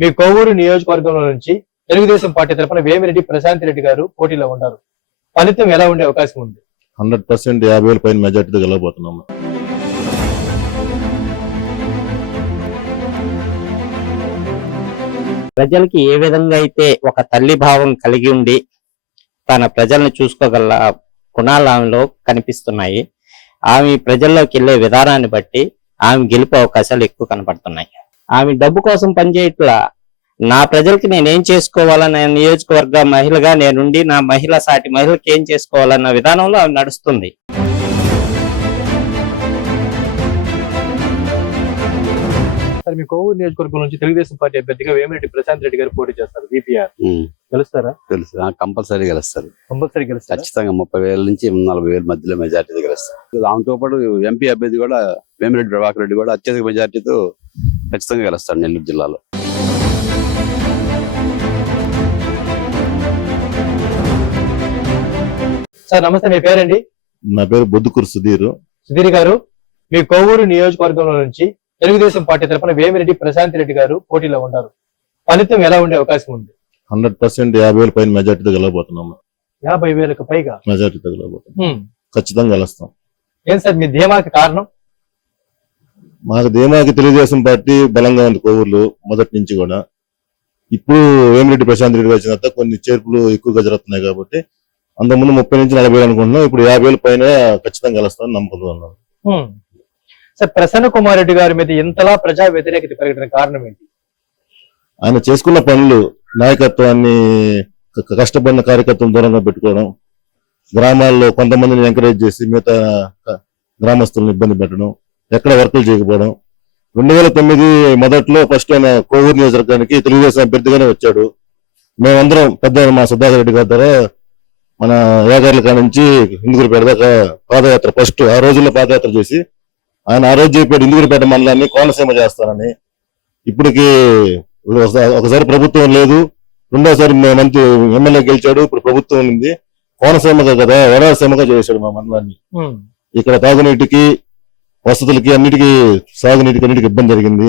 మీ కోవూరు నియోజకవర్గంలో నుంచి తెలుగుదేశం పార్టీ తరఫున వేమిరెడ్డి ప్రశాంత్ రెడ్డి గారు పోటీలో ఉన్నారు ఫలితం ఎలా ఉండే అవకాశం ఉంది? హండ్రెడ్ పర్సెంట్ యాభై వేల పైన మెజార్టీతో గెలవబోతున్నాము ప్రజలకి ఏ విధంగా అయితే ఒక తల్లి భావం కలిగి ఉండి తన ప్రజల్ని చూసుకోగల గుణాలు ఆమెలో కనిపిస్తున్నాయి ఆమె ప్రజల్లోకి వెళ్ళే విధానాన్ని బట్టి ఆమె గెలుపు అవకాశాలు ఎక్కువ కనపడుతున్నాయి ఆమె డబ్బు కోసం పనిచేయట్లా? నా ప్రజలకి నేనేం చేసుకోవాలన్న నియోజకవర్గ మహిళగా నేనుండి నా మహిళ సాటి మహిళకి ఏం చేసుకోవాలన్న విధానంలో ఆమె నడుస్తుంది. సార్ మీ కోవూరు నియోజకవర్గం నుంచి తెలుగుదేశం పార్టీ అభ్యర్థిగా వేమిరెడ్డి ప్రశాంత్ రెడ్డి గారు పోటీ చేస్తారు విపిఆర్. గెలుస్తారా? తెలుసు. కంపల్సరీ గెలుస్తారు. కంపల్సరీ గెలుస్తారా? ఖచ్చితంగా ముప్పై వేల నుంచి నలభై వేల మధ్యలో మెజార్టీతో గెలుస్తారు. దాంతో పాటు ఎంపీ అభ్యర్థి కూడా వేమిరెడ్డి ప్రభాకర్ రెడ్డి కూడా అత్యధిక మెజార్టీతో ఖచ్చితంగా గెలుస్తాడు నెల్లూరు జిల్లాలో. సార్ నమస్తే మీ పేరండి? నా పేరు బొద్దుకూరు సుధీర్. సుధీర్ గారు మీ కోవూరు నియోజకవర్గంలో నుంచి తెలుగుదేశం పార్టీ తరఫున వేమిరెడ్డి ప్రశాంత్ రెడ్డి గారు పోటీలో ఉన్నారు. ఫలితం ఎలా ఉండే అవకాశం ఉంది? హండ్రెడ్ పర్సెంట్ యాభై వేల పైన మెజార్టీతో గెలవబోతున్నాము. యాభై వేలకు పైగా? మెజార్టీతో గెలవబోతున్నాం. ఖచ్చితంగా గెలుస్తాం. ఏం సార్ మీ ధీమాకి కారణం? మాకు ధీమాకి తెలుగుదేశం పార్టీ బలంగా ఉంది కోవూరులో మొదటి నుంచి కూడా. ఇప్పుడు వేమిరెడ్డి ప్రశాంత్ రెడ్డి వచ్చిన తర్వాత కొన్ని చేర్పులు ఎక్కువగా జరుగుతున్నాయి కాబట్టి అంతకుముందు ముప్పై నుంచి నలభై వేలు అనుకుంటున్నాం ఇప్పుడు యాభై వేల పైన ఖచ్చితంగా ఉన్నాం హ్మ్. సార్ ప్రసన్న కుమార్ రెడ్డి గారి మీద ఇంతలా ప్రజా వ్యతిరేకత పెరగడానికి కారణం ఏంటి? ఆయన చేసుకున్న పనులు నాయకత్వాన్ని కష్టపడిన కార్యకర్తలను దూరంగా పెట్టుకోవడం గ్రామాల్లో కొంతమందిని ఎంకరేజ్ చేసి మిగతా గ్రామస్తులను ఇబ్బంది పెట్టడం ఎక్కడ వర్కులు చేయకపోవడం. రెండు వేల తొమ్మిది మొదట్లో ఫస్ట్ ఆయన కోవూరు నియోజకవర్గానికి తెలుగుదేశం అభ్యర్థిగానే వచ్చాడు. మేమందరం పెద్ద మా సుధాకర్ రెడ్డి గారి ద్వారా మన ఏగార్ల కాడ నుంచి ఇందుగురిపేట దాకా పాదయాత్ర ఫస్ట్ ఆ రోజుల్లో పాదయాత్ర చేసి ఆయన ఆ రోజు చెప్పాడు ఇందుగురిపేట మండలాన్ని కోనసీమ చేస్తానని. ఇప్పటికి ఒకసారి- ప్రభుత్వం లేదు రెండోసారి మంత్రి ఎమ్మెల్యే గెలిచాడు ఇప్పుడు ప్రభుత్వం ఉంది. కోనసీమగా కదా వరాసీమగా చేశాడు మా మండలాన్ని. ఇక్కడ తాగునీటికి వసతులకి అన్నిటికీ సాగునీటికి అన్నిటికి ఇబ్బంది జరిగింది.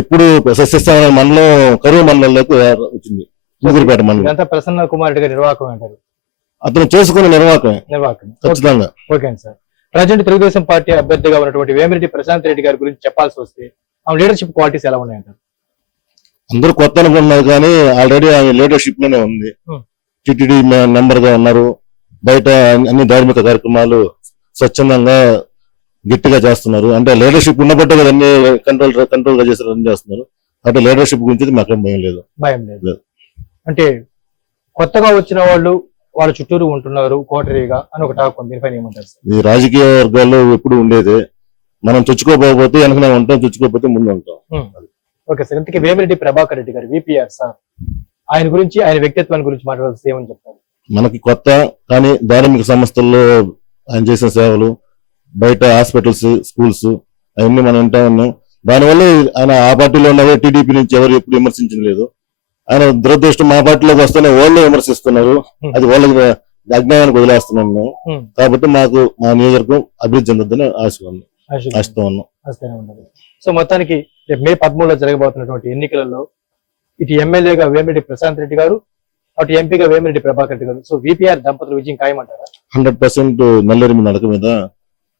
ఎప్పుడు సస్యస్థాన మండలం కరువు మండలంలోకి వచ్చింది. ముగ్గురుపేట మండలం. ప్రసన్న కుమార్ రెడ్డి గారి నిర్వాహకం అంటారు. అతను చేసుకున్న నిర్వాహకమే. నిర్వాహకం ఖచ్చితంగా. Okay sir. Present Telugu Desam party అభ్యర్థిగా ఉన్నటువంటి వేమిరెడ్డి ప్రశాంత్ రెడ్డి గారి గురించి చెప్పాల్సి వస్తే ఆ లీడర్షిప్ క్వాలిటీస్ ఎలా ఉన్నాయంటారు అందరూ కొత్త అనుకున్నారు కానీ ఆల్రెడీ ఆయన లీడర్షిప్లోనే ఉంది. టిటిడి మెంబర్గా ఉన్నారు. బయట అన్ని ధార్మిక కార్యక్రమాలు స్వచ్ఛందంగా గట్టిగా చేస్తున్నారు. అంటే లీడర్షిప్ ఉన్నబట్టే కదా అన్ని కంట్రోల్ కంట్రోల్గా చేస్తారు అన్ని చేస్తున్నారు. అంటే లీడర్షిప్ గురించి మాకేం భయం లేదు. భయం లేదు. అంటే కొత్తగా వచ్చిన వాళ్ళు వాళ్ళ చుట్టూరు ఉంటున్నారు కోటరీగా అని ఒక టాక్ ఉంది. దీనిపైన ఏమంటారు ఈ రాజకీయ వర్గాల్లో ఎప్పుడు ఉండేదే. మనం చుచ్చుకోకపోతే వెనకనే ఉంటాం చుచ్చుకోకపోతే ముందు ఉంటాం. Okay sir. ఇంతకీ వేమిరెడ్డి ప్రభాకర్ రెడ్డి గారు విపిఆర్ సార్. ఆయన గురించి ఆయన వ్యక్తిత్వాన్ని గురించి మాట్లాడాల్సి ఏమని చెప్తారు? మనకి కొత్త కానీ ధార్మిక సంస్థల్లో ఆయన చేసిన సేవలు బయట హాస్పిటల్స్ స్కూల్స్ అవన్నీ మనం వింటా ఉన్నాం. దానివల్ల ఆయన ఆ పార్టీలో ఉన్నదే టీడీపీ నుంచి ఎవరు ఎప్పుడు విమర్శించడం లేదు. ఆయన దురదృష్టం మా పార్టీలోకి వస్తేనే వాళ్ళే విమర్శిస్తున్నారు. అది వాళ్ళకి అజ్ఞానానికి వదిలేస్తున్నాం మేము. కాబట్టి మాకు మా నియోజకవర్గం అభివృద్ధి చెందొద్దని ఆశ ఉంది. ఆశతో ఉన్నాం. సో మొత్తానికి మే పదమూడులో జరగబోతున్నటువంటి ఎన్నికలలో ఇటు ఎమ్మెల్యేగా వేమిరెడ్డి ప్రశాంత్ రెడ్డి గారు అటు ఎంపీగా వేమిరెడ్డి ప్రభాకర్ రెడ్డి గారు. సో విపిఆర్ దంపతుల విజయం ఖాయమంటారా? హండ్రెడ్ పర్సెంట్ నల్లేరు నడక మీద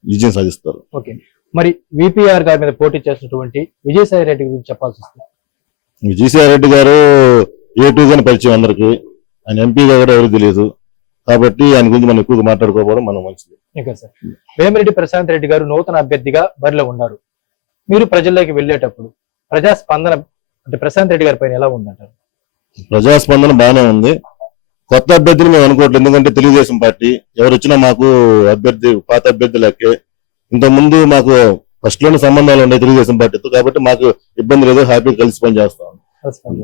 విజయం సాధిస్తారు. ఓకే. మరి విపిఆర్ గారి మీద పోటీ చేసినటువంటి విజయసాయి రెడ్డి గురించి చెప్పాల్సి వస్తుంది. జీసీఆర్ రెడ్డి గారు ఏ టూ గానే పరిచయం అందరికి. ఆయన ఎంపీగా కూడా ఎవరు తెలియదు. కాబట్టి ఆయన గురించి మనం ఎక్కువగా మాట్లాడుకోకపోవడం మనం మంచిది. సార్. వేమిరెడ్డి ప్రశాంత్ రెడ్డి గారు నూతన అభ్యర్థిగా బరిలో ఉన్నారు. మీరు ప్రజల్లోకి వెళ్ళేటప్పుడు ప్రజా స్పందన అంటే ప్రశాంత్ రెడ్డి గారి పైన ఎలా ఉందంటారు? ప్రజాస్పందన బాగానే ఉంది. కొత్త అభ్యర్థిని మేము అనుకోవట్లేదు. ఎందుకంటే తెలుగుదేశం పార్టీ ఎవరు వచ్చినా మాకు అభ్యర్థి పాత అభ్యర్థి లెక్కే. ఇంత ముందు మాకు ఫస్ట్లోనే సంబంధాలు ఉన్నాయి తెలుగుదేశం పార్టీతో. కాబట్టి మాకు ఇబ్బంది లేదు. హ్యాపీగా కలిసి పని చేస్తాం. ప్రస్తుతం.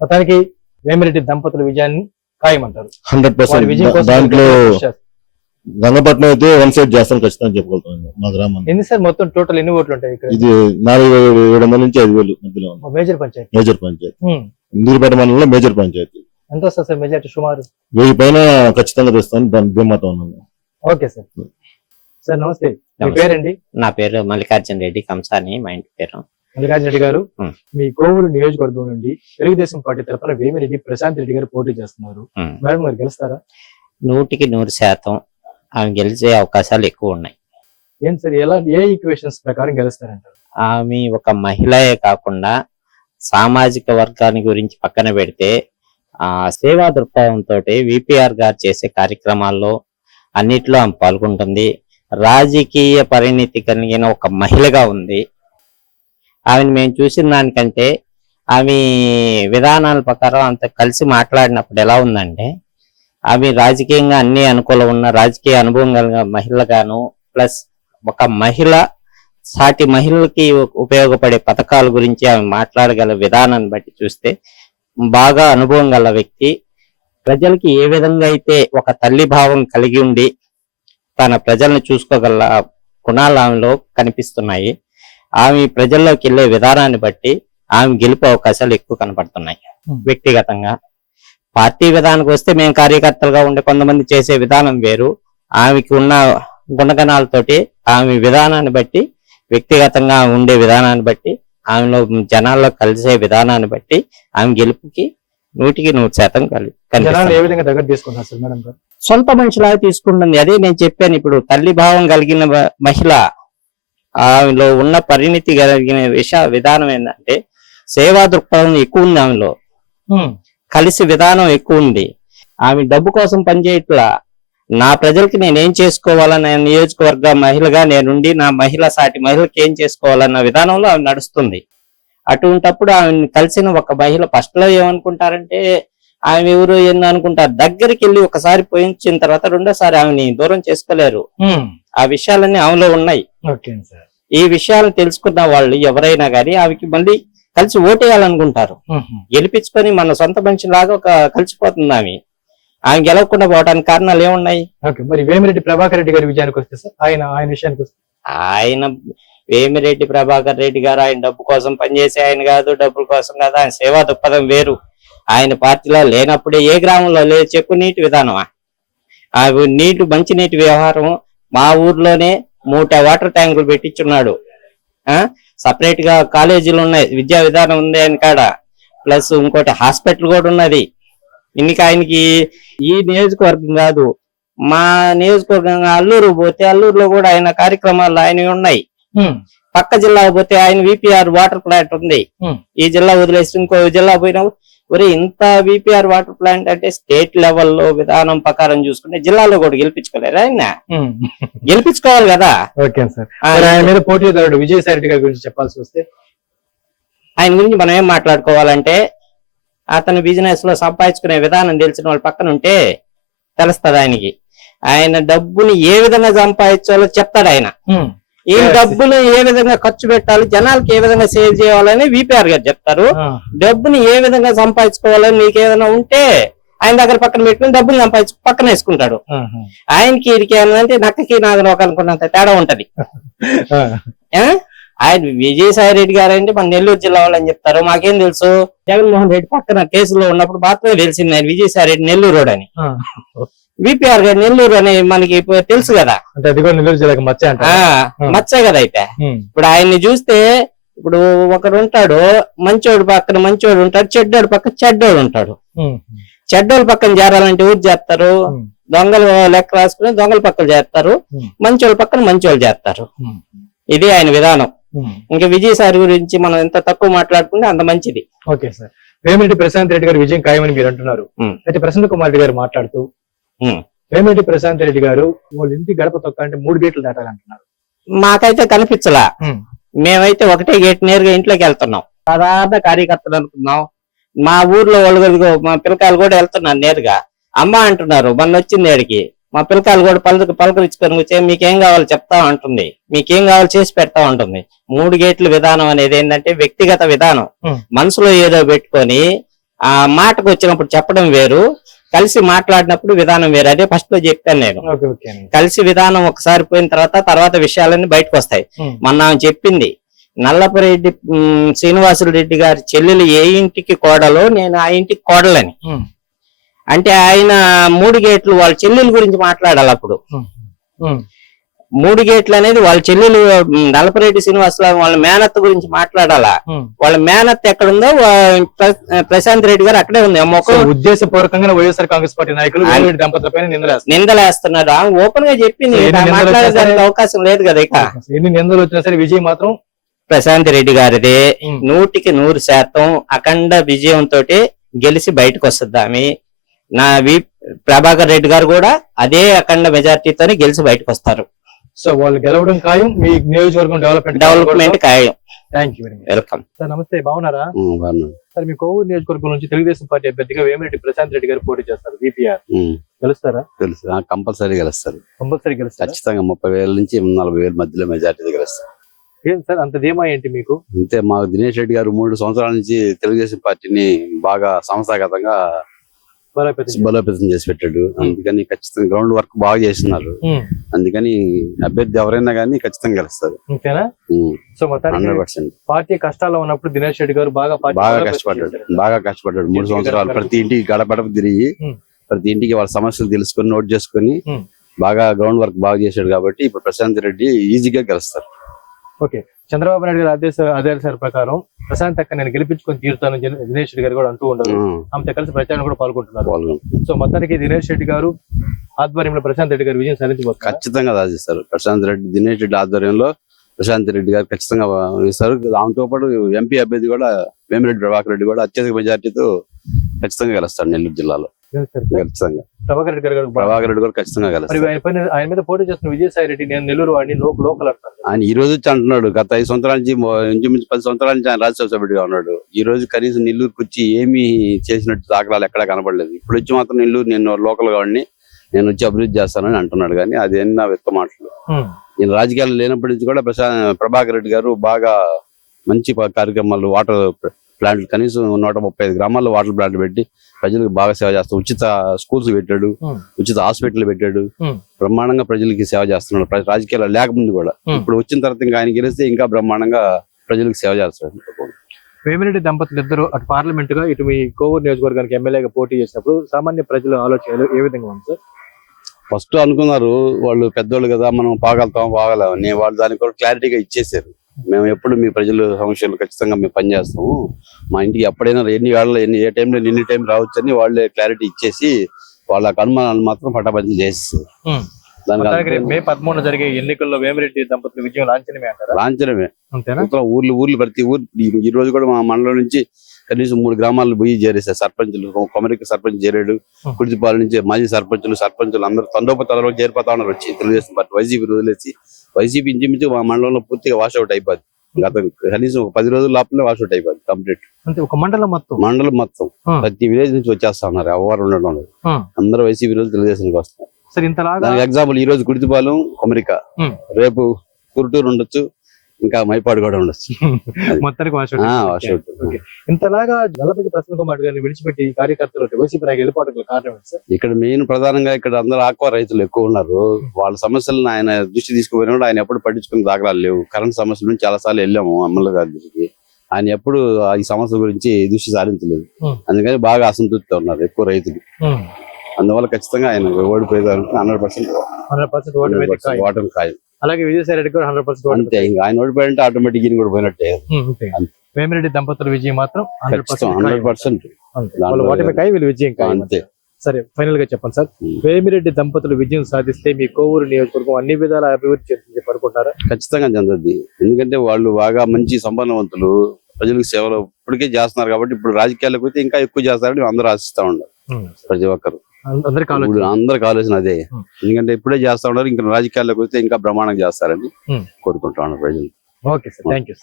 మొత్తానికి వేమిరెడ్డి దంపతుల విజయాన్ని ఖాయమంటారు. Hundred percent. దాంట్లో. గంగపట్నం అయితే వన్ సైడ్ చేస్తాను ఖచ్చితంగా చెప్పగలుగుతాం మా గ్రామం ఎన్ని సార్? మొత్తం టోటల్ ఎన్ని ఓట్లు ఉంటాయి ఇక్కడ? ఇది నాలుగు వేల ఏడు వందల నుంచి ఐదు వేలు మధ్యలో మేజర్ పంచాయతీ. మేజర్ పంచాయతీ. ఇందూరుపేట మండలంలో మేజర్ పంచాయతీ. ఎంత వస్తుంది సార్ మెజార్టీ సుమారు? వెయ్యి పైన ఖచ్చితంగా తెస్తాను దాని ధీమాతో ఉన్నాను ఓకే సార్. సార్ నమస్తే. మీ నమస్తే. పేరండి? నా పేరు మల్లికార్జున రెడ్డి కంసాని మా ఇంటి పేరు. మల్లికార్జున రెడ్డి గారు ఉం. మీ కోవూరు నియోజకవర్గం నుండి తెలుగుదేశం పార్టీ తరఫున వేమిరెడ్డి ప్రశాంత్ రెడ్డి గారు పోటీ చేస్తున్నారు. ఉం. మేడం గారు గెలుస్తారా? నూటికి నూరు శాతం ఆమె గెలిచే అవకాశాలు ఎక్కువ ఉన్నాయి. ఏం సార్ ఎలా ఏ ఈక్వేషన్స్ ప్రకారం గెలుస్తారంటారు? ఆమె ఒక మహిళయే కాకుండా సామాజిక వర్గాన్ని గురించి పక్కన పెడితే ఆ సేవా దృక్పథంతో విపిఆర్ గారు చేసే కార్యక్రమాల్లో అన్నిట్లో ఆమె పాల్గొంటుంది. రాజకీయ పరిణితి కలిగిన ఒక మహిళగా ఉంది. ఆమెను మేము చూసిన దానికంటే ఆమె విధానాల ప్రకారం అంత కలిసి మాట్లాడినప్పుడు ఎలా ఉందంటే ఆమె రాజకీయంగా అన్ని అనుకూలం ఉన్న రాజకీయ అనుభవం కలిగిన మహిళగాను ప్లస్ ఒక మహిళ సాటి మహిళలకి ఉపయోగపడే పథకాల గురించి ఆమె మాట్లాడగల విధానాన్ని బట్టి చూస్తే బాగా అనుభవం గల వ్యక్తి. ప్రజలకి ఏ విధంగా అయితే ఒక తల్లి భావం కలిగి ఉండి తన ప్రజల్ని చూసుకోగల గుణాలు ఆమెలో కనిపిస్తున్నాయి. ఆమె ప్రజల్లోకి వెళ్ళే విధానాన్ని బట్టి ఆమె గెలుపు అవకాశాలు ఎక్కువ కనపడుతున్నాయి. వ్యక్తిగతంగా. పార్టీ విధానానికి వస్తే మేము కార్యకర్తలుగా ఉండే కొంతమంది చేసే విధానం వేరు. ఆమెకి ఉన్న గుణగణాలతోటి ఆమె విధానాన్ని బట్టి వ్యక్తిగతంగా ఉండే విధానాన్ని బట్టి ఆమెలో జనాల్లో కలిసే విధానాన్ని బట్టి ఆమె గెలుపుకి నూటికి నూరు శాతం కలి జనాలు ఏ కనిపిస్తుంది. విధంగా దగ్గర తీసుకుంటారు సార్ మేడం గారు సొంత మనిషిలాగా తీసుకుంటుంది అదే నేను చెప్పాను ఇప్పుడు తల్లి భావం కలిగిన మహిళ ఆమెలో ఉన్న పరిణితి కలిగిన విష విధానం ఏంటంటే సేవా దృక్పథం ఎక్కువ ఉంది ఆమెలో. కలిసి విధానం ఎక్కువ ఉంది ఆమె డబ్బు కోసం పనిచేయట్లా నా ప్రజలకి నేను ఏం చేసుకోవాలన్న నియోజకవర్గ మహిళగా నేనుండి నా మహిళ సాటి మహిళకి ఏం చేసుకోవాలన్న విధానంలో ఆమె నడుస్తుంది. అటువంటప్పుడు ఆమె కలిసిన ఒక మహిళ ఫస్ట్లో ఏమనుకుంటారంటే ఆమె ఎవరు ఏందో అనుకుంటారు. దగ్గరికి వెళ్ళి ఒకసారి పోయించిన తర్వాత రెండోసారి ఆమెని దూరం చేసుకోలేరు. ఆ విషయాలన్నీ ఆమెలో ఉన్నాయి. ఈ విషయాలు తెలుసుకున్న వాళ్ళు ఎవరైనా గానీ ఆమెకి మళ్ళీ కలిసి ఓటేయాలనుకుంటారు. గెలిపించుకొని మన సొంత మనిషిలాగా ఒక కలిసిపోతుంది ఆమె. ఆమె గెలవకుండా పోవడానికి కారణాలు ఏమున్నాయి? ఓకే మరి వేమిరెడ్డి ప్రభాకర్ రెడ్డి గారి విజయానికి వస్తే సార్ ఆయన ఆయన విషయానికి వస్తే. ఆయన వేమిరెడ్డి ప్రభాకర్ రెడ్డి గారు ఆయన డబ్బు కోసం పనిచేసే ఆయన కాదు డబ్బుల కోసం కాదు ఆయన సేవా దృక్పథం వేరు. ఆయన పార్టీలో లేనప్పుడే ఏ గ్రామంలో లేదు చెప్పు నీటి విధానమా? ఆ నీటి మంచి నీటి వ్యవహారం మా ఊర్లోనే మూట వాటర్ ట్యాంకులు పెట్టించున్నాడు. ఆ? సపరేట్గా కాలేజీలు ఉన్నాయి విద్యా విధానం ఉంది ఆయన కాడ. ప్లస్ ఇంకోటి హాస్పిటల్ కూడా ఉన్నది. ఇన్నికి ఆయనకి ఈ నియోజకవర్గం కాదు. మా నియోజకవర్గం అల్లూరు పోతే అల్లూరులో కూడా ఆయన కార్యక్రమాలు ఆయన ఉన్నాయి. పక్క జిల్లా పోతే ఆయన విపిఆర్ వాటర్ ప్లాంట్ ఉంది. ఈ జిల్లా వదిలేసి ఇంకో జిల్లా పోయినా ఒరే ఇంత విపిఆర్ వాటర్ ప్లాంట్ అంటే స్టేట్ లెవెల్లో విధానం ప్రకారం చూసుకుంటే జిల్లాలో కూడా గెలిపించుకోలేరు ఆయన. గెలిపించుకోవాలి కదా. Okay sir. ఆయన మీద పోటీదారుడు విజయసాయి రెడ్డి గారి గురించి చెప్పాల్సి వస్తే? ఆయన గురించి మనం ఏం మాట్లాడుకోవాలంటే అతను బిజినెస్లో సంపాదించుకునే విధానం తెలిసిన వాళ్ళ పక్కన ఉంటే తెలుస్తుంది ఆయనకి ఆయన డబ్బుని ఏ విధంగా సంపాదించాలో చెప్తాడు ఆయన. ఈ. డబ్బులు ఏ విధంగా ఖర్చు పెట్టాలి జనాలకి ఏ విధంగా సేవ్ చేయాలని విపిఆర్ గారు చెప్తారు. డబ్బుని ఏ విధంగా సంపాదించుకోవాలని నీకు ఏదైనా ఉంటే ఆయన దగ్గర పక్కన పెట్టుకుని డబ్బులు సంపాదించు పక్కన వేసుకుంటాడు. ఆయనకి ఇది అంటే నక్కకి నాకు అనుకున్నంత తేడా ఉంటది? ఆయన విజయసాయి రెడ్డి గారు అంటే మన నెల్లూరు జిల్లా వాళ్ళు అని చెప్తారు. మాకేం తెలుసు? జగన్మోహన్ రెడ్డి పక్కన కేసులో ఉన్నప్పుడు మాత్రమే తెలిసింది ఆయన విజయసాయి రెడ్డి నెల్లూరు రోడ్ అని. విపిఆర్ గారు నెల్లూరు అని మనకి తెలుసు కదా. అంటే అది కూడా నెల్లూరు జిల్లాకి మచ్చ మచ్చే కదా అయితే. ఇప్పుడు ఆయన్ని చూస్తే ఇప్పుడు ఒకడు ఉంటాడు మంచోడు పక్కన మంచోడు ఉంటాడు చెడ్డోడు పక్కన చెడ్డోడు ఉంటాడు. చెడ్డోళ్ళ పక్కన చేరాలంటే ఊరు చేస్తారు? దొంగలు లెక్క రాసుకుని దొంగల పక్కన చేస్తారు. మంచోళ్ళ పక్కన మంచోళ్ళు చేస్తారు. ఇది ఆయన విధానం. ఇంకా విజయసాయి గురించి మనం ఎంత తక్కువ మాట్లాడుకుంటే అంత మంచిది. Okay sir. వేమిరెడ్డి ప్రశాంత్ రెడ్డి గారి విజయం ఖాయమని మీరు అంటున్నారు. అయితే ప్రసన్న కుమార్ రెడ్డి గారు మాట్లాడుతూ. వేమిరెడ్డి ప్రశాంత్ రెడ్డి గారు వాళ్ళ ఇంటి గడప తొక్క అంటే మూడు గేట్లు దాటాలంటున్నారు. మాకైతే కనిపించలా. మేమైతే ఒకటే గేట్ నేరుగా ఇంట్లోకి వెళ్తున్నాం. సాధారణ కార్యకర్తలు అనుకున్నాం మా ఊర్లో వాళ్ళు మా పిల్లకాయలు కూడా వెళ్తున్నారు నేరుగా. అమ్మ అంటున్నారు మొన్న వచ్చింది ఏడికి మా పిల్లకాయలు కూడా పలుకు పలకరించుకొని వచ్చే మీకేం కావాలో చెప్తా ఉంటుంది మీకేం కావాలో చేసి పెడతా ఉంటుంది మూడు గేట్ల విధానం అనేది ఏంటంటే వ్యక్తిగత విధానం. మనసులో ఏదో పెట్టుకొని ఆ మాటకు వచ్చినప్పుడు చెప్పడం వేరు. కలిసి మాట్లాడినప్పుడు విధానం వేరు. అదే ఫస్ట్లో చెప్పాను నేను. కలిసి విధానం ఒకసారి పోయిన తర్వాత తర్వాత విషయాలన్నీ బయటకు వస్తాయి. మొన్న చెప్పింది నల్లపరెడ్డి శ్రీనివాసులు రెడ్డి గారి చెల్లెలు ఏ ఇంటికి కోడలో నేను ఆ ఇంటికి కోడలని. అంటే ఆయన మూడు గేట్లు వాళ్ళ చెల్లెల గురించి మాట్లాడాలి అప్పుడు. మూడు గేట్లు అనేది వాళ్ళ చెల్లెలు నలపరెడ్డి శ్రీనివాసరావు వాళ్ళ మేనత్త గురించి మాట్లాడాలా. వాళ్ళ మేనత్త ఎక్కడుందో వా- ప్ర- ప్రశాంత్ రెడ్డి గారు అక్కడే ఉంది ఉద్దేశపూర్వకంగా వైఎస్ఆర్ కాంగ్రెస్ పార్టీ నాయకులు నిందలేస్తున్నారు ఆమె ఓపెన్గా చెప్పింది వచ్చాయి? అవకాశం లేదు కదా ఇక ఎన్ని నిందలు వచ్చినా సరే విజయ్ మాత్రం ప్రశాంత్ రెడ్డి గారిది. నూటికి నూరు శాతం అఖండ విజయంతో గెలిచి బయటకు వస్తుంది ఆమె నా వి ప్రభాకర్ రెడ్డి గారు కూడా అదే అఖండ మెజార్టీతోనే గెలిచి బయటకు వస్తారు సో వాళ్ళు గెలవడం ఖాయం మీ నియోజకవర్గం డెవలప్మెంట్ డెవలప్మెంట్ ఖాయం. Thank you very much welcome sir నమస్తే బాగున్నారా. సార్ మీ కోవూరు నియోజకవర్గం నుంచి తెలుగుదేశం పార్టీ అభ్యర్థిగా వేమిరెడ్డి ప్రశాంత్ రెడ్డి గారు పోటీ చేస్తారు విపిఆర్ ఉమ్, గెలుస్తారా? తెలుసు. కంపల్సరీ గెలుస్తారు. కంపల్సరీ గెలుస్తారా? ఖచ్చితంగా ముప్పై వేల నుంచి నలభై వేల మధ్యలో మెజార్టీ గెలుస్తారు. ఏం సార్ అంత ధీమా ఏంటి మీకు? అంతే మా దినేష్ రెడ్డి గారు మూడు సంవత్సరాల నుంచి తెలుగుదేశం పార్టీని బాగా సంస్థాగతంగా బలోపేతం చేసి పెట్టాడు. అందుకని ఖచ్చితంగా గ్రౌండ్ వర్క్ బాగా చేస్తున్నారు. ఉమ్. అందుకని అభ్యర్థి ఎవరైనా కానీ ఖచ్చితంగా గెలుస్తారు. అంతేనా సో మొత్తానికి పార్టీ కష్టాల్లో ఉన్నప్పుడు దినేష్ రెడ్డి గారు బాగా బాగా కష్టపడ్డాడు. బాగా కష్టపడ్డాడు. మూడు సంవత్సరాలు ప్రతి ఇంటికి గడప గడప తిరిగి. ప్రతి ఇంటికి వాళ్ళ సమస్యలు తెలుసుకొని నోట్ చేసుకొని. బాగా గ్రౌండ్ వర్క్ బాగా చేశాడు కాబట్టి ఇప్పుడు ప్రశాంత్ రెడ్డి ఈజీగా గెలుస్తారు. ఓకే. చంద్రబాబు నాయుడు గారి ఆదేశ ఆదేశాల ప్రకారం ప్రశాంత్ అక్క నేను గెలిపించుకొని తీరుతానని జన- దినేష్ రెడ్డి గారు కూడా అంటూ ఉండరు. ఆమెతో కలిసి ప్రచారం కూడా పాల్గొంటున్నారు. సో మొత్తానికి దినేష్ రెడ్డి గారు ఆధ్వర్యంలో ప్రశాంత్ రెడ్డి గారు విజయం సాధించబోతున్నారు. ఖచ్చితంగా సాధిస్తారు. ప్రశాంత్ రెడ్డి దినేష్ రెడ్డి ఆధ్వర్యంలో ప్రశాంత్ రెడ్డి గారు ఖచ్చితంగా ఇస్తారు దాంతో పాటు ఎంపీ అభ్యర్థి కూడా వేమిరెడ్డి ప్రభాకర్ రెడ్డి కూడా అత్యధిక మెజార్టీతో ఖచ్చితంగా గెలుస్తాడు నెల్లూరు జిల్లాలో. ఖచ్చితంగా. ప్రభాకర్ రెడ్డి గారు ప్రభాకర్ రెడ్డి కూడా ఖచ్చితంగా మరి గెలుస్తారు ఆయన మీద పోటీ చేస్తున్న విజయసాయి రెడ్డి నేను నెల్లూరు వాడిని లోక లోకల్ అంటారు. ఆయన ఈ రోజు వచ్చి అంటున్నాడు గత ఐదు సంవత్సరాల నుంచి ఇంచుమించు పది సంవత్సరాల నుంచి ఆయన రాజ్యసభ సభ్యుడిగా ఉన్నాడు. ఈ రోజు కనీసం నెల్లూరుకి వచ్చి ఏమీ చేసినట్టు దాఖలాలు ఎక్కడా కనపడలేదు ఇప్పుడు వచ్చి మాత్రం నెల్లూరు నేను లోకల్ వాడిని నేను వచ్చి అభివృద్ధి చేస్తానని అంటున్నాడు కానీ అది నా వ్యక్త మాటలు. ఈయన రాజకీయాలు లేనప్పటి నుంచి కూడా ప్రశా ప్రభాకర్ రెడ్డి గారు బాగా మంచి కార్యక్రమాలు వాటర్ ప్లాంట్లు కనీసం నూట ముప్పై ఐదు గ్రామాల్లో వాటర్ ప్లాంట్లు పెట్టి ప్రజలకు బాగా సేవ చేస్తాడు ఉచిత స్కూల్స్ పెట్టాడు. ఉచిత హాస్పిటల్ పెట్టాడు. బ్రహ్మాండంగా ప్రజలకి సేవ చేస్తున్నాడు రాజకీయాలు లేకముందు కూడా. ఇప్పుడు వచ్చిన తర్వాత ఇంకా ఆయన గెలిస్తే ఇంకా బ్రహ్మాండంగా ప్రజలకు సేవ చేస్తాడు వేమిరెడ్డి దంపతులు ఇద్దరు అటు పార్లమెంట్గా ఇటు మీ కోవూరు నియోజకవర్గానికి ఎమ్మెల్యేగా పోటీ చేసినప్పుడు సామాన్య ప్రజల ఆలోచనలు ఏ విధంగా ఉంది సార్ ఫస్ట్ అనుకున్నారు వాళ్ళు పెద్దోళ్ళు కదా మనం పాగలుతాం పాగలేమని వాళ్ళు దానికి కూడా క్లారిటీగా ఇచ్చేసారు మేము ఎప్పుడు మీ ప్రజల సమస్యలు ఖచ్చితంగా మేము పనిచేస్తాము. మా ఇంటికి ఎప్పుడైనా ఎన్ని వేళలో ఎన్ని ఏ టైంలో ఎన్ని టైం రావచ్చు అని వాళ్ళే క్లారిటీ ఇచ్చేసి వాళ్ళ అనుమానాలు మాత్రం రేపు దానికి మే పదమూడున జరిగే ఎన్నికల్లో వేమిరెడ్డి దంపతుల విజయం లాంఛనమే లాంఛనమే. ఊర్లు ఊర్లు ప్రతి ఊరు ఈ రోజు కూడా మా మండలం నుంచి కనీసం మూడు గ్రామాలు పోయి చేరేసారు సర్పంచులు కొమరికి సర్పంచ్ చేరాడు. కుడిచిపాల నుంచి మాజీ సర్పంచులు సర్పంచులు అందరూ తండోపతంలో చేరిపోతా ఉన్నారు. వచ్చి తెలుగుదేశం పార్టీ వైసీపీ వదిలేసి వైసీపీ ఇంచుమించు మా మండలంలో పూర్తిగా వాషౌట్ అయిపోద్ది గత కనీసం ఒక పది రోజుల లోపలే వాషౌట్ అయిపోద్ది కంప్లీట్ అంతే ఒక మండలం మొత్తం? మండలం మొత్తం. ప్రతి విలేజ్ నుంచి వచ్చేస్తా ఉన్నారు. ఎవరు ఉండడం. అందరూ వైసీపీ రోజు తెలుగుదేశానికి వస్తున్నారు. సరే ఇంతలాగా దానికి ఎగ్జాంపుల్ ఈ రోజు కుడితిపాలెం కొమరిక. రేపు కురుటూరు ఉండొచ్చు. ఇంకా మైపాడు కూడా ఉండొచ్చు. మొత్తానికి వాషౌట్. ఇంతలాగా గల్లపతి ప్రసన్న కుమార్ గారిని విడిచిపెట్టి కార్యకర్తలు వైసీపీ నాయకులు వెళ్ళిపోవడం గల కారణం ఇక్కడ మెయిన్ ప్రధానంగా ఇక్కడ అందరు ఆక్వా రైతులు ఎక్కువ ఉన్నారు. వాళ్ళ సమస్యలను ఆయన దృష్టి తీసుకుపోయినప్పుడు ఆయన ఎప్పుడు పట్టించుకున్న దాఖలాలు లేవు. కరెంట్ సమస్యల నుంచి చాలా సార్లు వెళ్ళాము ఎమ్మెల్యే గారి దృష్టికి ఆయన ఎప్పుడు ఈ సమస్య గురించి దృష్టి సారించలేదు. అందుకని బాగా అసంతృప్తితో ఉన్నారు ఎక్కువ రైతులు. అందువల్ల ఖచ్చితంగా ఆయన ఓడిపోయేదారు హండ్రెడ్ పర్సెంట్. ఓటమి ఖాయం. అలాగే విజయసాయి రెడ్డి కూడా హండ్రెడ్ పర్సెంట్ అంతే ఇంకా ఆయన ఓడిపోయారంటే ఆటోమేటిక్ ఈయన కూడా పోయినట్టే. వేమిరెడ్డి దంపతుల విజయం మాత్రం హండ్రెడ్ పర్సెంట్ వాళ్ళ ఓటమి కాయ వీళ్ళు విజయం అంతే. సరే ఫైనల్గా చెప్పండి సార్. వేమిరెడ్డి దంపతులు విజయం సాధిస్తే మీ కోవూరు నియోజకవర్గం అన్ని విధాల అభివృద్ధి చెందుతుంది చెప్పి అనుకుంటారా ఖచ్చితంగా చెందద్ది. ఎందుకంటే వాళ్ళు బాగా మంచి సంపన్నవంతులు. ప్రజలకు సేవలు ఇప్పటికే చేస్తున్నారు కాబట్టి ఇప్పుడు రాజకీయాలకు అయితే ఇంకా ఎక్కువ చేస్తారని అందరూ ఆశిస్తా ఉన్నారు. ప్రతి ఒక్కరు. ఇప్పుడు అందరికి ఆలోచన అదే. ఎందుకంటే ఇప్పుడే చేస్తా ఉన్నారు ఇంకా రాజకీయాల్లోకి వస్తే ఇంకా బ్రహ్మాండంగా చేస్తారని. కోరుకుంటా ఉన్నారు ప్రజలు. Okay sir. Thank you